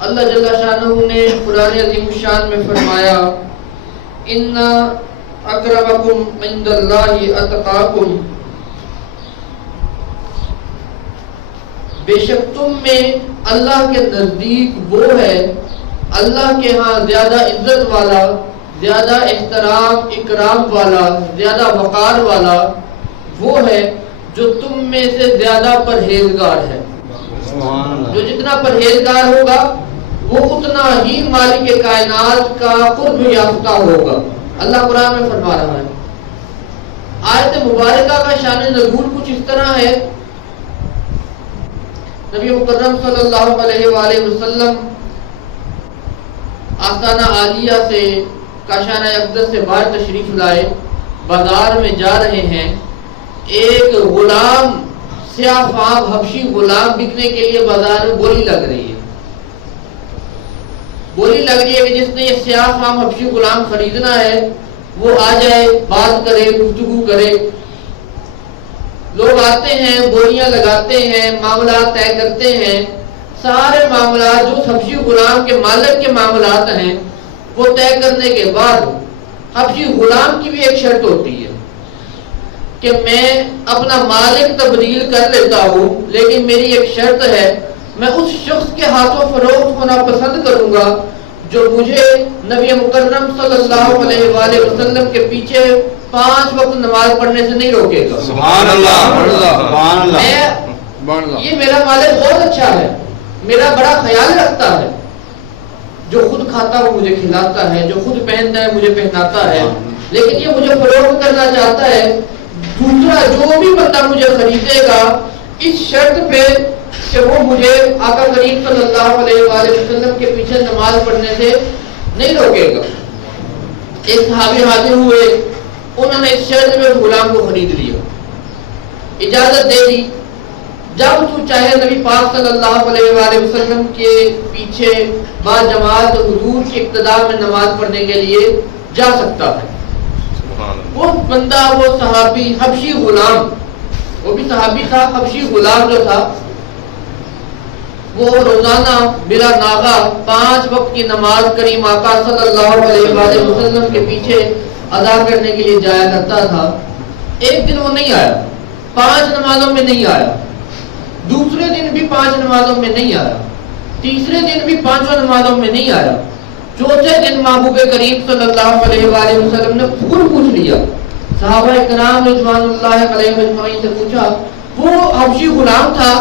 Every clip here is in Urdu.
اللہ جل شانہ نے قرآن عظیم شان میں فرمایا ان اکرمکم عند اللہ اتقاکم، بے شک تم میں اللہ کے نزدیک وہ ہے، اللہ کے ہاں زیادہ عزت والا، زیادہ احترام اکرام والا، زیادہ وقار والا وہ ہے جو تم میں سے زیادہ پرہیزگار ہے۔ جو جتنا پرہیزگار ہوگا وہ اتنا ہی مالک کائنات کا قرب یافتہ ہوگا۔ اللہ قرآن میں فرما رہا ہے۔ آیت مبارکہ کا شان نزول کچھ اس طرح ہے، نبی مکرم صلی اللہ علیہ وآلہ وسلم آستانہ عالیہ سے کاشانہ اقدس سے باہر تشریف لائے، بازار میں جا رہے ہیں، ایک غلام سیاہ فام حبشی غلام بکنے کے لیے بازار میں بولی لگ رہی ہے۔ بولی لگ رہی ہے کہ جس نے یہ سیاہ فام حبشی غلام خریدنا ہے وہ آ جائے، بات کرے، گفتگو کرے۔ لوگ آتے ہیں، بولیاں لگاتے ہیں، معاملات طے کرتے ہیں۔ سارے معاملات جو حبشی غلام کے مالک کے معاملات ہیں وہ طے کرنے کے بعد حبشی غلام کی بھی ایک شرط ہوتی ہے کہ میں اپنا مالک تبدیل کر لیتا ہوں، لیکن میری ایک شرط ہے، میں اس شخص کے ہاتھوں فروخت ہونا پسند کروں گا جو مجھے نبی مکرم صلی اللہ علیہ وآلہ وسلم کے پیچھے 5 وقت نماز پڑھنے سے نہیں روکے گا۔ سبحان اللہ، سبحان اللہ۔ یہ میرا مالک بہت اچھا ہے، میرا بڑا خیال رکھتا ہے، جو خود کھاتا وہ مجھے کھلاتا ہے، جو خود پہنتا ہے مجھے پہناتا ہے، لیکن یہ مجھے فروخت کرنا چاہتا ہے۔ دوسرا جو بھی بندہ مجھے خریدے گا اس شرط پہ کہ وہ مجھے آقا کریم صلی اللہ علیہ وآلہ وسلم کے پیچھے نماز پڑھنے سے نہیں روکے گا۔ ایک صحابی حاضر ہوئے، انہوں نے اس شرط میں غلام کو خرید لیا، اجازت دے دی، جب تو چاہے نبی پاک صلی اللہ علیہ وآلہ وسلم کے پیچھے با جماعت حضور کی اقتداء میں نماز پڑھنے کے لیے جا سکتا ہے۔ وہ بندہ، وہ صحابی، حبشی غلام، وہ بھی صحابی تھا، حبشی غلام جو تھا وہ روزانہ بلا ناغہ 5 وقت کی نماز کریم آقا صلی اللہ علیہ وآلہ وسلم کے پیچھے ادا کرنے کے لیے جایا کرتا تھا۔ ایک دن وہ نہیں آیا، 5 نمازوں میں نہیں آیا، دوسرے دن بھی 5 نمازوں میں نہیں آیا، تیسرے دن بھی 5 نمازوں میں نہیں آیا، چوتھے دن محبوب کریم صلی اللہ علیہ وآلہ وسلم نے پھر پوچھ لیا، صحابہ کرام رضوان اللہ علیہ اجمعین سے پوچھا، وہ حبشی غلام تھا،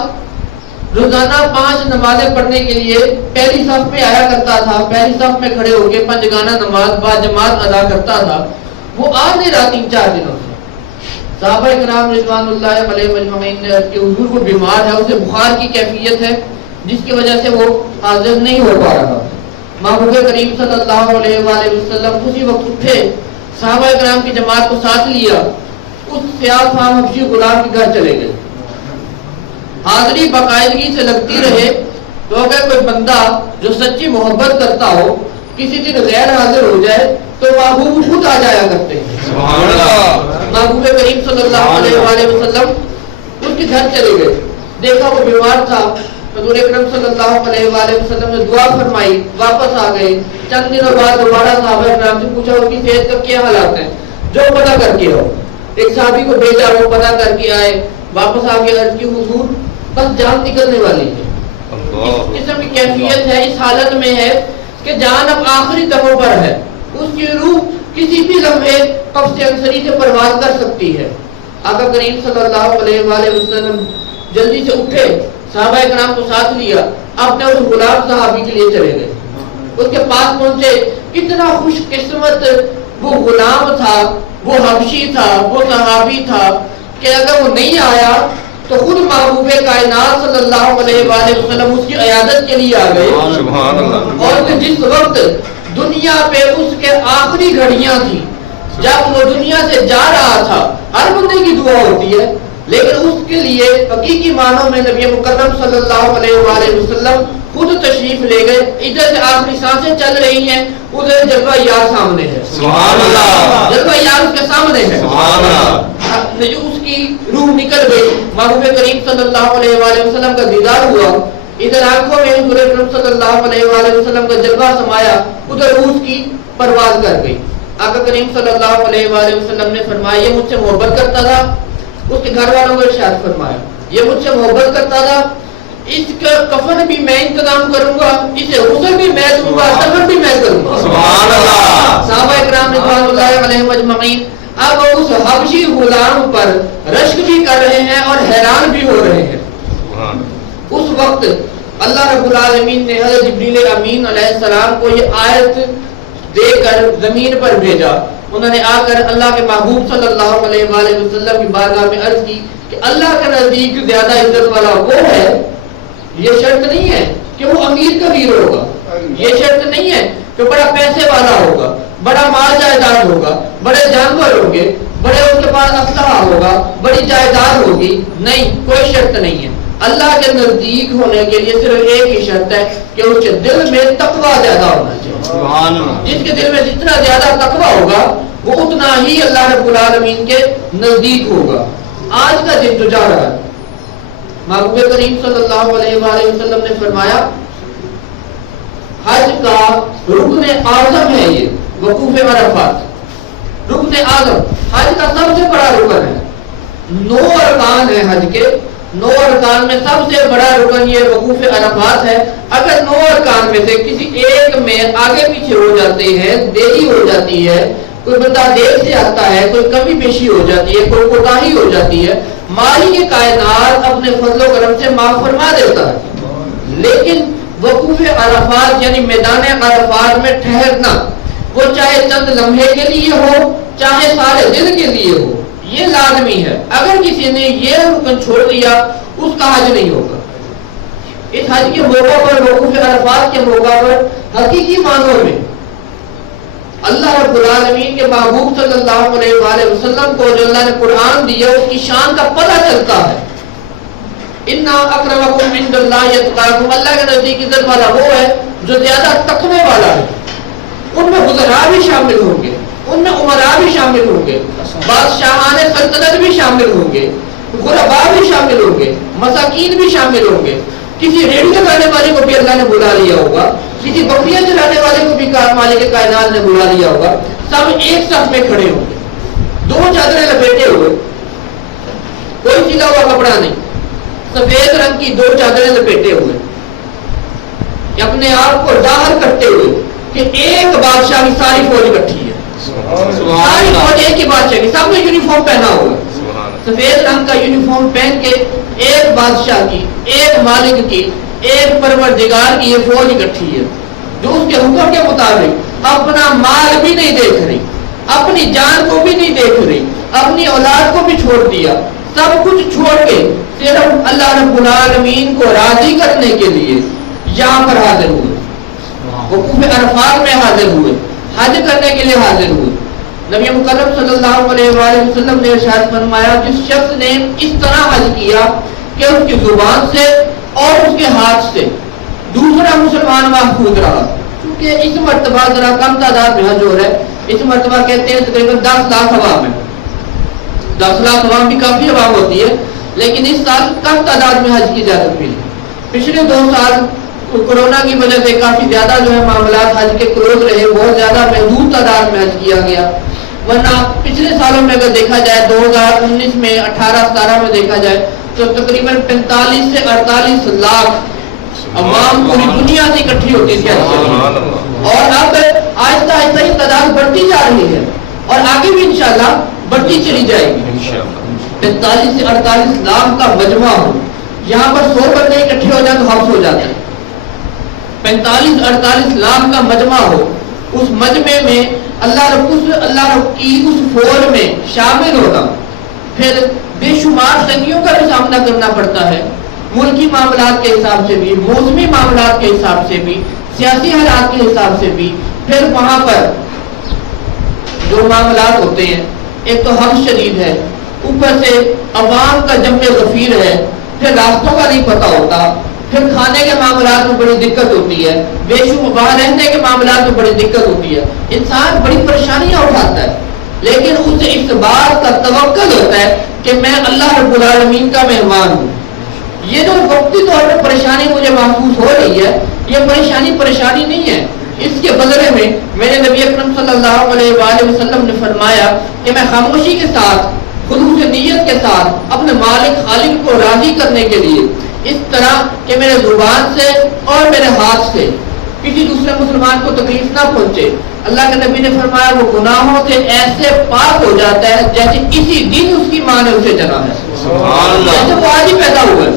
روزانہ 5 نمازیں پڑھنے کے لیے پہلی صف میں آیا کرتا تھا، پہلی صف میں کھڑے ہو کے 5 گانا نماز با جماعت ادا کرتا تھا، وہ آ نہیں رہا 3-4 دنوں سے۔ صحابہ کرام رضوان اللہ علیہ اجمعین نے عرض کی حضور کو بیمار ہے، اسے بخار کی کیفیت ہے جس کی وجہ سے وہ حاضر نہیں ہو پا رہا۔ محبوب کریم صلی اللہ علیہ وآلہ وسلم اسی وقت اٹھے، صحابہ کرام کی جماعت کو ساتھ لیا، اس سیاہ فام حبشی غلام کے گھر چلے گئے۔ حاضری باقاعدگی سے لگتی رہے تو اگر کوئی بندہ جو سچی محبت کرتا ہو کسی دن غیر حاضر ہو جائے تو محبوب خود آ جایا کرتے ہیں۔ سبحان اللہ۔ محبوب کریم صلی اللہ علیہ وآلہ وسلم ان کے گھر چلے گئے، دیکھا وہ بیمار تھا، حضور اکرم صلی اللہ علیہ وآلہ وسلم نے دعا فرمائی، واپس آ گئے۔ چند دنوں بعد دوبارہ صحابہ کرام سے پوچھا اس کی صحت کا کیا حالات ہیں، جو پتہ کر کے ہو۔ ایک صحابی کو بھیجا، وہ پتہ کر کے آئے، واپس آ کے عرض کی حضور بس جان نکلنے والی ہے۔ اس قسم کی کیفیت ہے، اس حالت میں ہے کہ جان اب آخری دموں پر ہے، اس کی روح کسی بھی لمحے قبض انصری سے پرواز کر سکتی ہے۔ آقا کریم صلی اللہ علیہ وآلہ وسلم جلدی سے اٹھے، صحابہ کرام کو ساتھ لیا، اپنے اس غلام صحابی کے لیے چلے گئے، اس کے پاس پہنچے۔ کتنا خوش قسمت وہ غلام تھا، وہ حبشی تھا، وہ صحابی تھا کہ اگر وہ نہیں آیا تو خود محبوب کائنات صلی اللہ علیہ وآلہ وسلم اس کی عیادت کے لیے آ گئے۔ سبحان اللہ۔ اور جس وقت دنیا پہ اس کے آخری گھڑیاں تھی، جب وہ دنیا سے جا رہا تھا، ہر بندے کی دعا ہوتی ہے، لیکن اس کے لیے حقیقی معنوں میں نبی مکرم صلی اللہ علیہ وآلہ وسلم خود تشریف لے گئے۔ ادھر سے آخری سانسیں چل رہی ہیں، ادھر جلوہ یار سامنے ہے، سبحان اللہ۔ جلوہ یار اس کے سامنے ہے، سبحان اللہ۔ جو اس کی روح نکل گئی، محبوب کریم صلی اللہ علیہ وآلہ وسلم کا دیدار ہوا، ادھر آنکھوں میں حضور اکرم صلی اللہ علیہ وآلہ وسلم کا جلوہ سمایا، ادھر روح کی پرواز کر گئی۔ آقا کریم صلی اللہ علیہ وآلہ وسلم نے فرمایا یہ مجھ سے محبت کرتا تھا، اس کے گھر والوں کو ارشاد فرمایا یہ مجھ سے محبت کرتا تھا، اس کا کفن بھی میں انتظام کروں گا، اسے غسل بھی میں دوں گا، دفن بھی میں کروں گا۔ سبحان اللہ۔ صحابہ اکرام رضوان اللہ علیہم اجمعین اب اس حبشی غلام پر رشک بھی کر رہے ہیں اور حیران بھی ہو رہے ہیں۔ اس وقت اللہ رب العالمین نے حضرت جبریل امین علیہ السلام کو یہ آیت دے کر زمین پر بھیجا۔ انہوں نے آ کر اللہ کے محبوب صلی اللہ علیہ وآلہ وسلم کی بارگاہ میں عرض کی کہ اللہ کے نزدیک زیادہ عزت والا وہ ہے، یہ شرط نہیں ہے کہ وہ امیر کبیر ہوگا، یہ شرط نہیں ہے کہ بڑا پیسے والا ہوگا، بڑا مال جائیداد ہوگا، بڑے جانور ہوں گے، بڑے اس کے پاس اسلحہ ہوگا، بڑی جائیداد ہوگی، نہیں، کوئی شرط نہیں ہے۔ اللہ کے نزدیک ہونے کے لیے صرف ایک ہی شرط ہے کہ اس کے دل میں تقوی زیادہ ہونا چاہیے۔ جس کے دل میں جتنا زیادہ تقوی ہوگا وہ اتنا ہی اللہ رب العالمین کے نزدیک ہوگا۔ آج کا دن تو جا رہا ہے، محبوب کریم صلی اللہ علیہ وآلہ وسلم نے فرمایا حج کا رکن اعظم ہے یہ وقوف عرفات، رکن اعظم حج کا سب سے بڑا رکن ہے۔ 9 ارکان ہیں حج کے، 9 ارکان میں سب سے بڑا رکن یہ وقوف عرفات ہے۔ اگر 9 ارکان میں سے کسی ایک میں آگے پیچھے ہو جاتے ہیں، دیری ہو جاتی ہے، کوئی بندہ دیر سے آتا ہے، کوئی کمی بیشی ہو جاتی ہے، کوئی کوتاہی ہو جاتی ہے، مالک کائنات اپنے فضل و کرم سے معاف فرما دیتا ہے۔ لیکن وقوف عرفات یعنی میدان عرفات میں ٹھہرنا، وہ چاہے چند لمحے کے لیے ہو چاہے سارے دن کے لیے ہو، یہ لازمی ہے۔ اگر کسی نے یہ رکن چھوڑ دیا اس کا حج نہیں ہوگا۔ اس حج کے موقع پر، وقوف عرفات کے موقع پر حقیقی معنوں میں اللہ رب العالمین کے محبوب صلی اللہ علیہ وآلہ وسلم کو جو اللہ نے قرآن دیا اس کی شان کا پتہ چلتا ہے۔ اِنَّ أَكْرَمَكُمْ عِندَ اللَّهِ أَتْقَاكُمْ، اللہ کے نزدیک عزت والا وہ ہے جو زیادہ تقوی والا ہے۔ ان میں وزراء بھی شامل ہوں گے، ان میں امراء بھی شامل ہوں گے، بادشاہان سلطنت بھی شامل ہوں گے، غرباء بھی شامل ہوں گے، مساکین بھی شامل ہوں گے۔ کسی ریڑھی لگانے والے کو بھی اللہ نے بلا لیا ہوگا، کسی بکریاں چلانے والے کو بھی مالک کائنات نے بلا لیا ہوگا، سب ایک صف میں کھڑے ہوں گے، 2 چادریں لپیٹے ہوئے، کوئی سلا ہوا کپڑا نہیں، سفید رنگ کی 2 چادریں لپیٹے ہوئے، اپنے آپ کو ظاہر کرتے ہوئے کہ ایک بادشاہ کی ساری فوج اکٹھی ہے، ساری فوج ایک ہی بادشاہ کی، سب نے یونیفارم پہنا ہوا ہے، سفید رنگ کا یونیفارم پہن کے ایک بادشاہ کی، ایک مالک کی، ایک پروردگار کی یہ فوج اکٹھی ہے جو اس کے حکم کے مطابق اپنا مال بھی نہیں دیکھ رہی، اپنی جان کو بھی نہیں دیکھ رہی، اپنی اولاد کو بھی چھوڑ دیا، سب کچھ چھوڑ کے صرف اللہ رب العالمین کو راضی کرنے کے لیے یہاں پر حاضر ہوئے، وقوف عرفات میں حاضر ہوئے، حج کرنے کے لیے حاضر ہوئے۔ نبی مکرم صلی اللہ علیہ وآلہ وسلم نے ارشاد فرمایا جس شخص نے اس طرح حج کیا کہ اس کی زبان سے اور اس کے ہاتھ سے دوسرا مسلمان محفوظ رہا، کیونکہ اس مرتبہ ذرا کم تعداد میں حج ہو رہا ہے، اس مرتبہ کہتے ہیں تقریباً 10 لاکھ عوام ہے، 10 لاکھ عوام بھی کافی عوام ہوتی ہے، لیکن اس سال کم تعداد میں حج کی اجازت ملی۔ پچھلے 2 سال کورونا کی وجہ سے کافی زیادہ جو ہے معاملات حج کے کلوز رہے، بہت زیادہ محدود تعداد میں حج کیا گیا، ورنہ پچھلے سالوں میں اگر دیکھا جائے 2019 میں 18-17 میں دیکھا جائے تو تقریباً 45 سے 48 لاکھ عوام پوری دنیا سے اکٹھی ہوتی تھی، اور اب آہستہ آہستہ یہ تعداد بڑھتی جا رہی ہے اور آگے بھی انشاءاللہ بڑھتی چلی جائے گی۔ 45 سے 48 لاکھ کا مجمع ہو، یہاں پر 100 بندے اکٹھے ہو جائیں تو حفظ ہو جاتے ہیں، 45-48 لاکھ کا مجمع ہو، اس مجمع میں اللہ رب کی اس فوج میں شامل ہونا، پھر بے شمار تنگیوں کا بھی سامنا کرنا پڑتا ہے، ملکی معاملات کے حساب سے بھی، موسمی معاملات کے حساب سے بھی، سیاسی حالات کے حساب سے بھی، پھر وہاں پر جو معاملات ہوتے ہیں ایک تو حق شدید ہے، اوپر سے عوام کا جمع غفیر ہے، پھر راستوں کا نہیں پتہ ہوتا، پھر کھانے کے معاملات میں بڑی دقت ہوتی ہے، بے شمار رہنے کے معاملات میں بڑی دقت ہوتی ہے، انسان بڑی پریشانیاں اٹھاتا ہے، لیکن اسے اس بات کا توکل ہوتا ہے کہ میں اللہ رب العالمین کا مہمان ہوں، یہ جو وقتی طور پر پریشانی مجھے محسوس ہو رہی ہے، یہ پریشانی نہیں ہے، اس کے بدلے میں میرے نبی اکرم صلی اللہ علیہ وآلہ وسلم نے فرمایا کہ میں خاموشی کے ساتھ، خلوص نیت کے ساتھ اپنے مالک خالق کو راضی کرنے کے لیے اس طرح کہ میرے زبان سے اور میرے ہاتھ سے کسی دوسرے مسلمان کو تکلیف نہ پہنچے، اللہ کے نبی نے فرمایا وہ گناہوں سے ایسے پاک ہو جاتا ہے جیسے اسی دن اس کی ماں نے اسے جنا ہے، جیسے وہ آج ہی پیدا ہوا ہے۔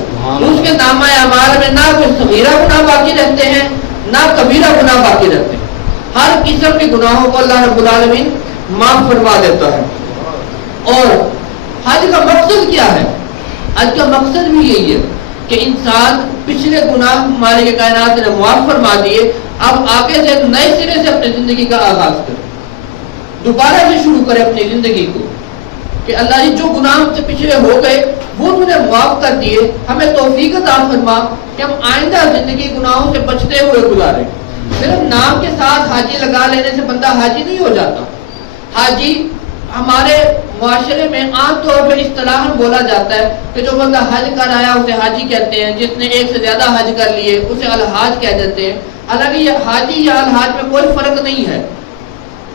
اس کے نامہ اعمال میں نہ کوئی صغیرہ گناہ باقی رہتے ہیں نہ کبیرہ گناہ باقی رہتے ہیں، ہر قسم کے گناہوں کو اللہ رب العالمین معاف فرما دیتا ہے۔ اور حج کا مقصد کیا ہے؟ حج کا مقصد بھی یہی ہے کہ انسان پچھلے گناہ مالک کائنات نے معاف فرما دیے، اب آگے سے نئے سرے سے اپنی زندگی کا آغاز کرے، دوبارہ سے شروع کرے اپنی زندگی کو کہ اللہ جی جو گناہ ہم سے پچھلے ہو گئے وہ تو نے معاف کر دیے، ہمیں توفیق عطا فرما کہ ہم آئندہ زندگی گناہوں سے بچتے ہوئے گزاریں۔ صرف نام کے ساتھ حاجی لگا لینے سے بندہ حاجی نہیں ہو جاتا۔ حاجی ہمارے معاشرے میں عام طور پر اصطلاحاً بولا جاتا ہے کہ جو بندہ حج کر آیا اسے حاجی کہتے ہیں، جس نے ایک سے زیادہ حج کر لیے اسے الحاج کہہ دیتے ہیں۔ حالانکہ یہ حاجی یا الحاج میں کوئی فرق نہیں ہے۔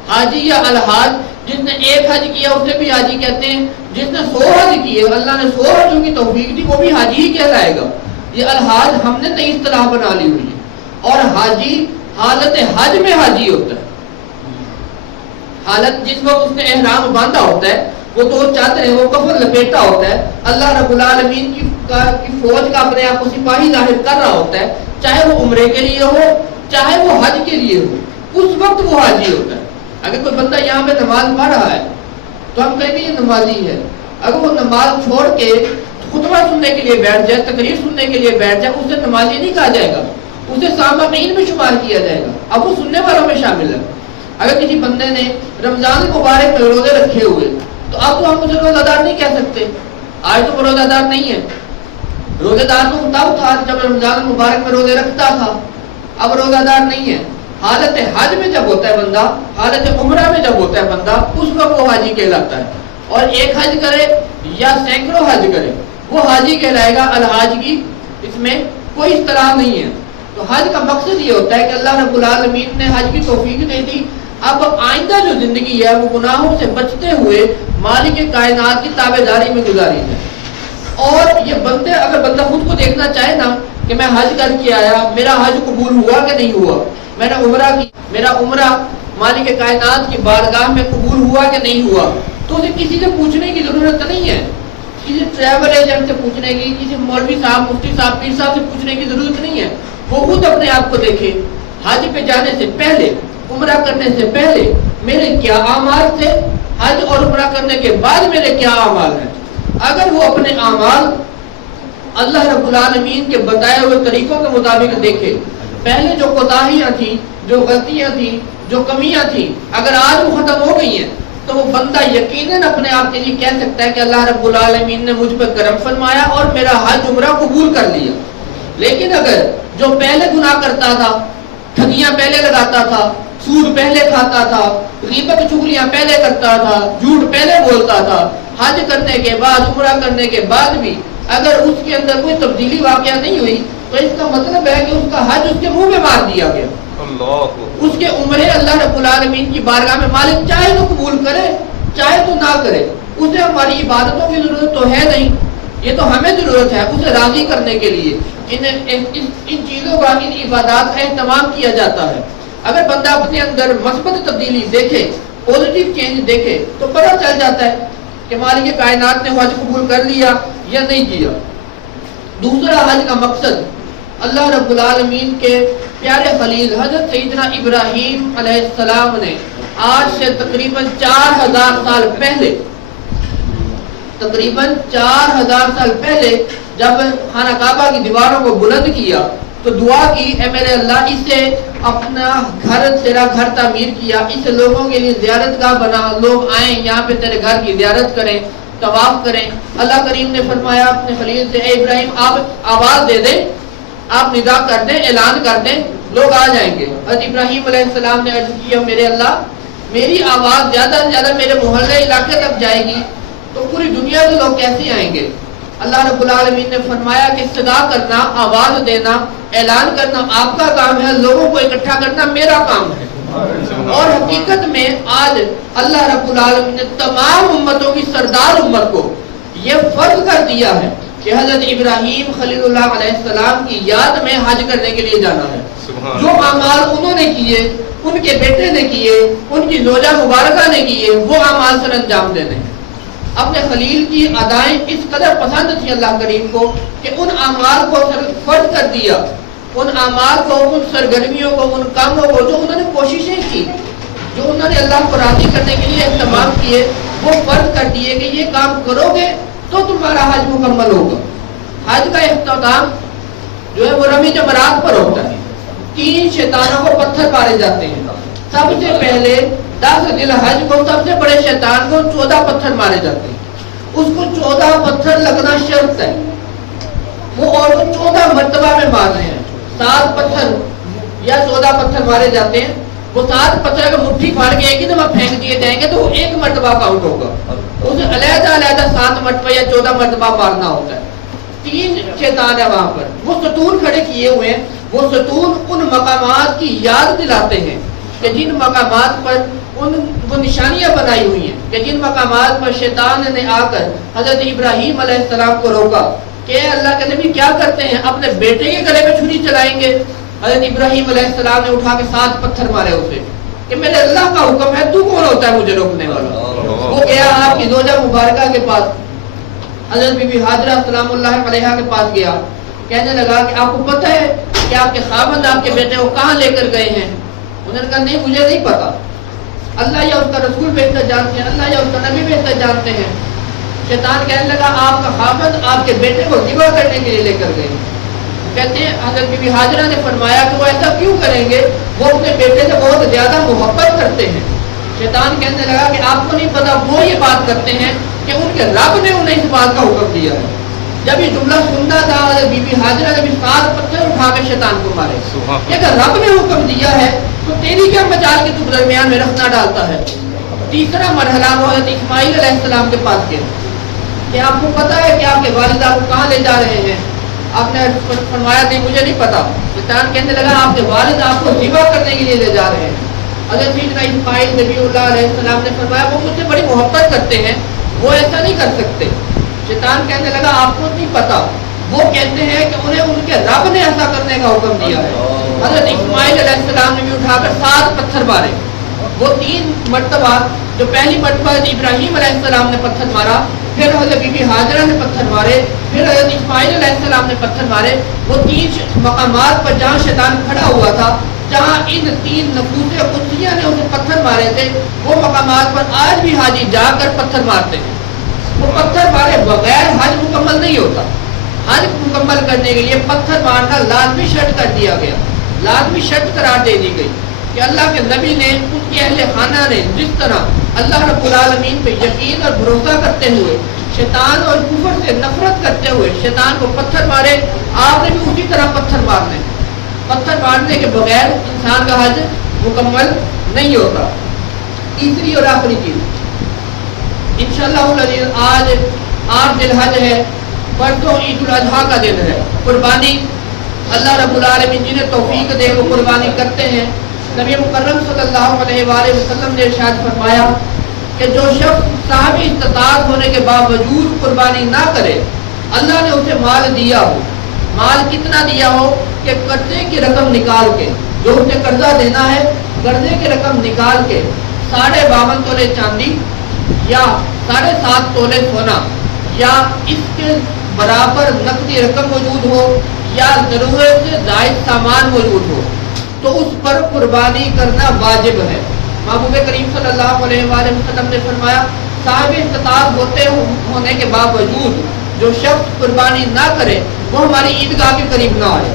حاجی یا الحاج جس نے ایک حج کیا اسے بھی حاجی کہتے ہیں، جس نے 100 حج کیے اللہ نے 100 حجوں کی توفیق دی وہ بھی حاجی ہی کہلائے گا۔ یہ الحاج ہم نے نئی اصطلاح بنا لی ہوئی ہے۔ اور حاجی حالت حج میں حاجی ہوتا ہے، حالت جس وقت اس نے احرام باندھا ہوتا ہے، وہ تو چادر وہ کفن لپیٹا ہوتا ہے، اللہ رب العالمین کی فوج کا اپنے آپ کو سپاہی ظاہر کر رہا ہوتا ہے، چاہے وہ عمرے کے لیے ہو چاہے وہ حج کے لیے ہو، اس وقت وہ حاجی ہوتا ہے۔ اگر کوئی بندہ یہاں پہ نماز پڑھ رہا ہے تو ہم کہیں گے یہ نمازی ہے، اگر وہ نماز چھوڑ کے خطبہ سننے کے لیے بیٹھ جائے، تقریر سننے کے لیے بیٹھ جائے، اسے نمازی نہیں کہا جائے گا، اسے سامعین میں شمار کیا جائے گا، اب وہ سننے والوں میں شامل ہے۔ اگر کسی بندے نے رمضان مبارک میں روزے رکھے ہوئے تو اب تو ہم اسے روزہ دار نہیں کہہ سکتے، آج تو وہ روزہ دار نہیں ہے۔ روزہ دار تو تب تھا جب رمضان مبارک میں روزے رکھتا تھا، اب روزہ دار نہیں ہے۔ حالت حج میں جب ہوتا ہے بندہ، حالت عمرہ میں جب ہوتا ہے بندہ، اس وقت وہ حاجی کہلاتا ہے۔ اور ایک حج کرے یا سینکڑوں حج کرے وہ حاجی کہلائے گا، الحاج کی اس میں کوئی اصطلاح نہیں ہے۔ تو حج کا مقصد یہ ہوتا ہے کہ اللہ رب العالمین نے حج کی توفیق دے دی، اب آئندہ جو زندگی ہے وہ گناہوں سے بچتے ہوئے مالک کائنات کی تابعداری میں گزاری ہے۔ اور یہ بندے اگر بندہ خود کو دیکھنا چاہے نا کہ میں حج کر کے آیا، میرا حج قبول ہوا کہ نہیں ہوا، میں نے عمرہ کی، میرا عمرہ مالک کائنات کی بارگاہ میں قبول ہوا کہ نہیں ہوا، تو اسے کسی سے پوچھنے کی ضرورت نہیں ہے، کسی ٹریول ایجنٹ سے پوچھنے کی، کسی مولوی صاحب، مفتی صاحب، پیر صاحب سے پوچھنے کی ضرورت نہیں ہے۔ وہ خود اپنے آپ کو دیکھے، حج پہ جانے سے پہلے، عمرہ کرنے سے پہلے میرے کیا اعمال تھے، حج اور عمرہ کرنے کے بعد میرے کیا اعمال ہیں۔ اگر وہ اپنے اعمال اللہ رب العالمین کے بتائے ہوئے طریقوں کے مطابق دیکھے، پہلے جو کوتاہیاں تھیں، جو غلطیاں تھیں، جو کمیاں تھیں، اگر آج وہ ختم ہو گئی ہیں تو وہ بندہ یقیناً اپنے آپ کے لیے کہہ سکتا ہے کہ اللہ رب العالمین نے مجھ پر کرم فرمایا اور میرا حج عمرہ قبول کر لیا۔ لیکن اگر جو پہلے گناہ کرتا تھا، ٹھگیاں پہلے لگاتا تھا، سود پہلے کھاتا تھا، غیبت چغلیاں پہلے کرتا تھا، جھوٹ پہلے بولتا تھا، حج کرنے کے بعد، عمرہ کرنے کے بعد بھی اگر اس کے اندر کوئی تبدیلی واقعہ نہیں ہوئی تو اس کا مطلب ہے کہ اس کا حج اس کے منہ میں مار دیا گیا۔ اس کے عمرے اللہ رب العالمین کی بارگاہ میں مالک چاہے تو قبول کرے چاہے تو نہ کرے، اسے ہماری عبادتوں کی ضرورت تو ہے نہیں، یہ تو ہمیں ضرورت ہے اسے راضی کرنے کے لیے ان چیزوں کا، ان عبادات کا اہتمام کیا جاتا ہے۔ اگر بندہ اپنے اندر مثبت تبدیلی دیکھے، پوزیٹیو چینج دیکھے تو پتہ چل جاتا ہے کہ مالک کائنات نے حج قبول کر لیا یا نہیں کیا۔ دوسرا حج کا مقصد، اللہ رب العالمین کے پیارے خلیل حضرت سیدنا ابراہیم علیہ السلام نے آج سے تقریباً 4000 سال پہلے، تقریباً 4000 سال پہلے جب خانہ کعبہ کی دیواروں کو بلند کیا تو دعا کی، اے میرے اللہ اسے اپنا گھر، تیرا گھر تعمیر کیا، اسے لوگوں کے لیے زیارت گاہ بنا، لوگ آئیں یہاں پہ تیرے گھر کی زیارت کریں، طواف کریں۔ اللہ کریم نے فرمایا اپنے خلیل سے، اے ابراہیم آپ آواز دے دیں، آپ ندا کر دیں، اعلان کر دیں، لوگ آ جائیں گے۔ حضرت ابراہیم علیہ السلام نے عرض کیا، میرے اللہ میری آواز زیادہ سے زیادہ میرے محلے علاقے تک جائے گی تو پوری دنیا سے لوگ کیسے آئیں گے؟ اللہ رب العالمین نے فرمایا کہ صدا کرنا، آواز دینا، اعلان کرنا آپ کا کام ہے، لوگوں کو اکٹھا کرنا میرا کام ہے۔ اور حقیقت میں آج اللہ رب العالمین نے تمام امتوں کی سردار امت کو یہ فرض کر دیا ہے کہ حضرت ابراہیم خلیل اللہ علیہ السلام کی یاد میں حج کرنے کے لیے جانا ہے۔ جو اعمال انہوں نے کیے، ان کے بیٹے نے کیے، ان کی زوجہ مبارکہ نے کیے، وہ اعمال سر انجام دینے ہیں۔ اپنے خلیل کی ادائیں اس قدر پسند تھی اللہ کریم کو کہ ان اعمال کو فرض کر دیا، ان اعمال کو، ان سرگرمیوں کو، ان کاموں کو جو انہوں نے کوششیں کی، جو انہوں نے اللہ کو راضی کرنے کے لیے اہتمام کیے، وہ فرض کر دیے کہ یہ کام کرو گے تو تمہارا حج مکمل ہوگا۔ حج کا اختتام جو ہے وہ رمی جمرات پر ہوتا ہے۔ 3 شیطانوں کو پتھر مارے جاتے ہیں۔ سب سے پہلے 10 ذی الحج کو سب سے بڑے شیطان کو 14 پتھر مارے جاتے ہیں۔ اس کو 14 پتھر لگنا شرط ہے، وہ اور 14 مرتبہ میں مارنے ہیں۔ 7 پتھر یا 14 پتھر مارے جاتے ہیں۔ وہ 7 پتھر اگر مٹھی پھاڑ کے ایک ہی دفعہ پھینک دیے جائیں گے تو وہ 1 مرتبہ کاؤنٹ ہوگا۔ اسے علیحدہ 7 مرتبہ یا 14 مرتبہ مارنا ہوتا ہے۔ 3 شیطان ہے وہاں پر، وہ ستون کھڑے کیے ہوئے ہیں۔ وہ ستون ان مقامات کی یاد دلاتے ہیں کہ جن مقامات پر وہ نشانیاں بنائی ہوئی ہیں، کہ جن مقامات پر شیطان نے آ کر حضرت ابراہیم علیہ السلام کو روکا کہ اللہ کے نبی کیا کرتے ہیں، اپنے بیٹے کے گلے میں چھری چلائیں گے۔ حضرت ابراہیم علیہ السلام نے اٹھا کے 7 پتھر مارے اسے کہ میرے اللہ کا حکم ہے، تو کون ہوتا ہے مجھے روکنے والا؟ وہ گیا آپ کی زوجہ مبارکہ کے پاس، حضرت بی بی حاجرہ سلام اللہ علیہا کے پاس گیا، کہنے لگا کہ آپ کو پتہ ہے کہ آپ کے خاوند آپ کے بیٹے کو کہاں لے کر گئے ہیں؟ انہوں نے کہا نہیں مجھے نہیں پتا، اللہ یا اس کا رسول بہتر جانتے ہیں، اللہ یا اس کا نبی بہتر جانتے ہیں۔ شیطان کہنے لگا آپ کا خاوند آپ کے بیٹے کو ذبح کرنے کے لیے لے کر گئے۔ کہتے ہیں حضرت بی بی حاجرہ نے فرمایا کہ وہ ایسا کیوں کریں گے، وہ اپنے بیٹے سے بہت زیادہ محبت کرتے ہیں۔ شیطان کہنے لگا کہ آپ کو نہیں پتا وہ یہ بات کرتے ہیں کہ ان کے رب نے انہیں اس بات کا حکم دیا ہے۔ جب یہ جملہ سنتا تھا حضرت بی بی حاجرہ نے بھی 7 پتھر اٹھا کے شیطان کو مارے کہ اگر رب نے حکم دیا ہے تو تیری کیا مجال کہ تو درمیان میں رکھنا ڈالتا ہے۔ تیسرا مرحلہ وہ حضرت اسماعیل علیہ السلام کے پاس گئے کہ آپ کو پتا ہے کہ آپ کے والد آپ کو کہاں لے جا رہے ہیں؟ آپ نے فرمایا نہیں مجھے نہیں پتا۔ شیطان کہنے لگا آپ کے والد آپ کو ذبح کرنے کے لیے لے جا رہے ہیں۔ حضرت سیدنا اسماعیل نبی اللہ علیہ السلام نے فرمایا وہ مجھ سے بڑی محبت کرتے ہیں، وہ ایسا نہیں کر سکتے۔ شیطان کہنے لگا آپ کو نہیں پتا، وہ کہتے ہیں کہ انہیں ان کے رب نے ایسا کرنے کا حکم دیا ہے۔ حضرت اسماعیل علیہ السلام نے بھی اٹھا کر 7 پتھر مارے۔ وہ 3 مرتبہ، جو پہلی مرتبہ ابراہیم علیہ السلام نے پتھر مارا، پھر حضرت بی بی حاجرہ نے پتھر مارے، پھر حضرت اسماعیل علیہ السلام نے پتھر مارے۔ وہ 3 مقامات پر جہاں شیطان کھڑا ہوا تھا، جہاں ان 3 نفوس قدسیہ نے اسے پتھر مارے تھے، وہ مقامات پر آج بھی حاجی جا کر پتھر مارتے ہیں۔ وہ پتھر مارے بغیر حج مکمل نہیں ہوتا۔ حج مکمل کرنے کے لیے پتھر مارنا لازمی شرط کر دیا گیا، لازمی شرط قرار دے دی گئی کہ اللہ کے نبی نے، ان کے اہل خانہ نے جس طرح اللہ رب العالمین پہ یقین اور بھروسہ کرتے ہوئے، شیطان اور کفر سے نفرت کرتے ہوئے شیطان کو پتھر مارے، آپ نے بھی اسی طرح پتھر مارنے۔ پتھر مارنے کے بغیر انسان کا حج مکمل نہیں ہوتا۔ تیسری اور آخری چیز، انشاءاللہ آج 8 ذی الحج ہے، پرسوں عید الاضحیٰ کا دن ہے۔ قربانی اللہ رب العالمین جنہیں توفیق دے وہ قربانی کرتے ہیں۔ نبی مکرم صلی اللہ علیہ وآلہ وسلم نے ارشاد فرمایا کہ جو شخص صاحب استطاعت ہونے کے باوجود قربانی نہ کرے، اللہ نے اسے مال دیا ہو، مال کتنا دیا ہو کہ قرضے کی رقم نکال کے، جو اسے قرضہ دینا ہے قرضے کی رقم نکال کے 52.5 تولے چاندی یا 7.5 تولے سونا یا اس کے برابر نقدی رقم موجود ہو یا ضرورت سے زائد سامان موجود ہو تو اس پر قربانی کرنا واجب ہے۔ محبوب کریم صلی اللہ علیہ وآلہ وسلم نے فرمایا صاحب استطاعت ہونے کے باوجود جو شخص قربانی نہ کرے وہ ہماری عیدگاہ کے قریب نہ آئے،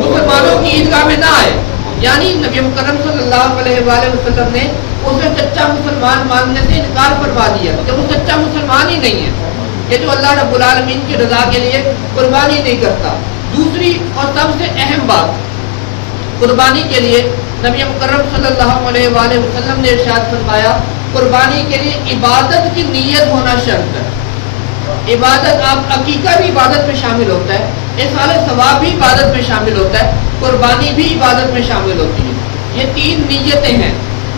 مسلمانوں کی عیدگاہ میں نہ آئے۔ یعنی نبی مکرم صلی اللہ علیہ وآلہ وسلم نے اسے سچا مسلمان ماننے سے انکار فرما دیا کہ وہ سچا مسلمان ہی نہیں ہے کہ جو اللہ رب العالمین کی رضا کے لیے قربانی نہیں کرتا۔ دوسری اور سب سے اہم بات، قربانی کے لیے نبی مکرم صلی اللہ علیہ وآلہ وسلم نے ارشاد فرمایا قربانی کے لیے عبادت کی نیت ہونا شرط ہے۔ عبادت آپ عقیقہ بھی عبادت میں شامل ہوتا ہے، اصال ثواب بھی عبادت میں شامل ہوتا ہے، قربانی بھی عبادت میں شامل ہوتی ہے۔ یہ تین نیتیں ہیں،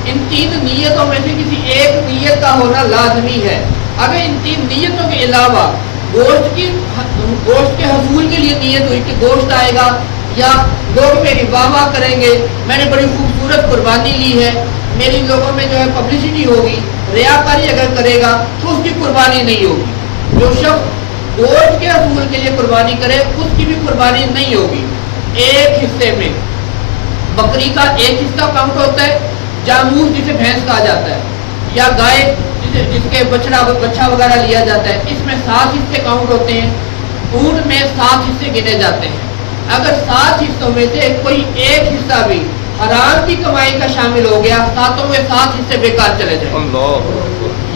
ان تین نیتوں میں سے کسی ایک نیت کا ہونا لازمی ہے۔ اگر ان تین نیتوں کے علاوہ گوشت کے حصول کے لیے نیت ہوئی کہ گوشت آئے گا، یا لوگ میری واہ واہ کریں گے، میں نے بڑی خوبصورت قربانی لی ہے، میری لوگوں میں جو ہے پبلسٹی ہوگی، ریاکاری اگر کرے گا تو اس کی قربانی نہیں ہوگی۔ جو شخص گوشت کے حصول کے لیے قربانی کرے اس کی بھی قربانی نہیں ہوگی۔ ایک حصے میں بکری کا ایک حصہ کاؤنٹ ہوتا ہے، جاموس جسے بھینس کہا جاتا ہے، یا گائے جس کے بچہ وغیرہ لیا جاتا ہے، اس میں 7 حصے کاؤنٹ ہوتے ہیں۔ اونٹ میں 7 حصے گنے جاتے ہیں۔ اگر 7 حصوں میں سے کوئی ایک حصہ بھی حرام کی کمائی کا شامل ہو گیا، 7 میں 7 حصے بیکار چلے جائیں۔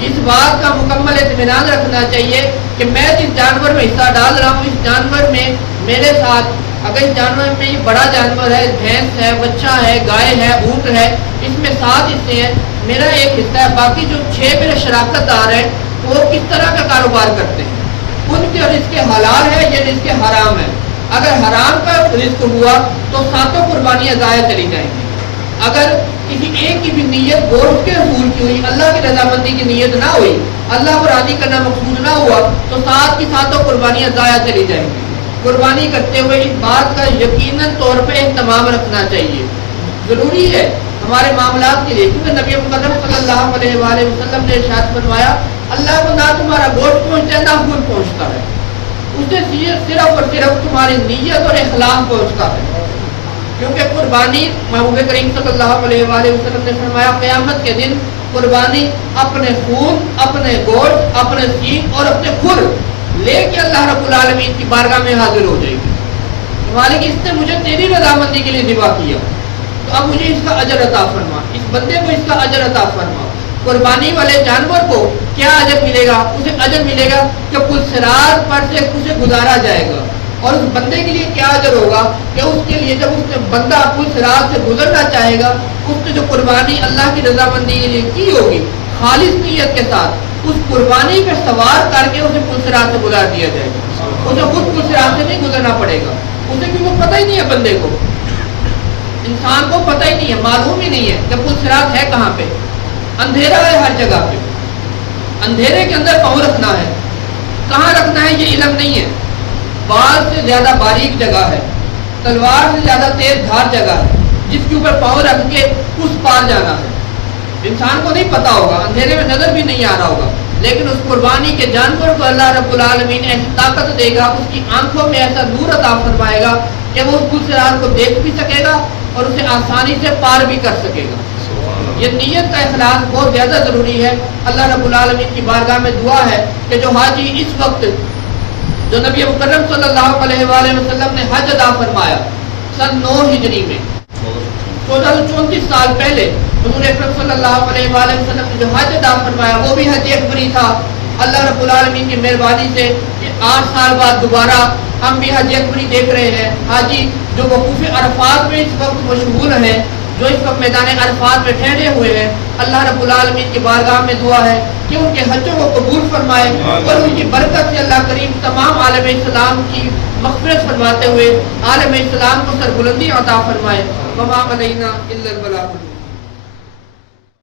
اس بات کا مکمل اطمینان رکھنا چاہیے کہ میں جس جانور میں حصہ ڈال رہا ہوں، اس جانور میں میرے ساتھ، اگر اس جانور میں یہ بڑا جانور ہے، بھینس ہے، بچہ ہے، گائے ہے، اونٹ ہے، اس میں 7 حصے ہیں، میرا ایک حصہ ہے، باقی جو 6 میرے شراکت دار ہیں وہ کس طرح کا کاروبار کرتے ہیں، ان کے رزق حلال ہے یا رزق حرام ہے۔ اگر حرام کا رزق ہوا تو 7 قربانیاں ضائع چلی جائیں گی۔ اگر کسی ایک کی بھی نیت گوشت کے حصول کی ہوئی، اللہ کی رضامندی کی نیت نہ ہوئی، اللہ کو راضی کرنا مقصود نہ ہوا، تو 7 کی 7 قربانیاں ضائع چلی جائیں گی۔ قربانی کرتے ہوئے اس بات کا یقیناً طور پہ اہتمام رکھنا چاہیے، ضروری ہے ہمارے معاملات کے لیے، کیونکہ نبی مقدم صلی اللہ علیہ وآلہ وسلم نے ارشاد فرمایا اللہ کو نہ تمہارا گوشت پہنچتا ہے نہ خون پہنچتا ہے، اسے صرف اور صرف تمہاری نیت اور اخلاق پہنچتا ہے۔ کیونکہ قربانی محبوب کریم صلی اللہ علیہ وآلہ وسلم نے فرمایا قیامت کے دن قربانی اپنے خون، اپنے گوشت، اپنے سینگ اور اپنے کھر لے کے اللہ رب العالمین کی بارگاہ میں حاضر ہو جائے گی۔ مالک اس نے مجھے تیری رضامندی کے لیے ذبح کیا، تو اب مجھے اس کا اجر عطا فرما، اس بندے کو اس کا اجر عطا فرما۔ قربانی والے جانور کو کیا اجر ملے گا؟ اسے اجر ملے گا کہ پل صراط پر سے اسے گزارا جائے گا، اور اس بندے کے لیے کیا اجر ہوگا کہ اس کے لیے جب اس نے بندہ پل صراط سے گزرنا چاہے گا، اس نے جو قربانی اللہ کی رضامندی کے لیے کی ہوگی خالص نیت کے ساتھ، اس قربانی پہ سوار کر کے اسے پل صراط سے گزار دیا جائے گا۔ اسے خود پل صراط سے نہیں گزرنا پڑے گا، اسے کیونکہ پتہ ہی نہیں ہے، بندے کو، انسان کو پتہ ہی نہیں ہے، معلوم ہی نہیں ہے کہ پل صراط ہے کہاں پہ، اندھیرا ہے ہر جگہ پہ، اندھیرے کے اندر پاؤں رکھنا ہے، کہاں رکھنا ہے یہ علم نہیں ہے، بال سے زیادہ باریک جگہ ہے، تلوار سے زیادہ تیز دھار جگہ ہے، جس کے اوپر پاؤں رکھ کے اس پار جانا ہے۔ انسان کو نہیں پتا ہوگا، اندھیرے میں نظر بھی نہیں آ رہا ہوگا، لیکن اس قربانی کے جانور کو اللہ رب العالمین ایسی طاقت دے گا، اس کی آنکھوں میں ایسا نور عطا فرمائے گا کہ وہ اس پل صراط کو دیکھ بھی سکے گا اور اسے آسانی سے پار بھی کر سکے گا۔ یہ نیت کا اخلاص بہت زیادہ ضروری ہے۔ اللہ رب العالمین کی بارگاہ میں دعا ہے کہ جو حاجی اس وقت جو نبی مکرم صلی اللہ علیہ وآلہ وسلم نے حج ادا فرمایا سن 9 ہجری میں، 1434 سال پہلے حضور اکرم صلی اللہ علیہ وآلہ وسلم نے جو حج ادا فرمایا وہ بھی حج اکبری تھا۔ اللہ رب العالمین کی مہربانی سے 8 سال بعد دوبارہ ہم بھی حج اکبری دیکھ رہے ہیں۔ حاجی جو وقوف عرفات میں اس وقت مشغول ہیں، جو اس وقت میدان عرفات میں ٹھہرے ہوئے ہیں، اللہ رب العالمین کی بارگاہ میں دعا ہے کہ ان کے حجوں کو قبول فرمائے اور ان کی برکت سے اللہ کریم تمام عالم اسلام کی مغفرت فرماتے ہوئے عالم اسلام کو سربلندی عطا فرمائے۔ وما علینا الا البلاغ۔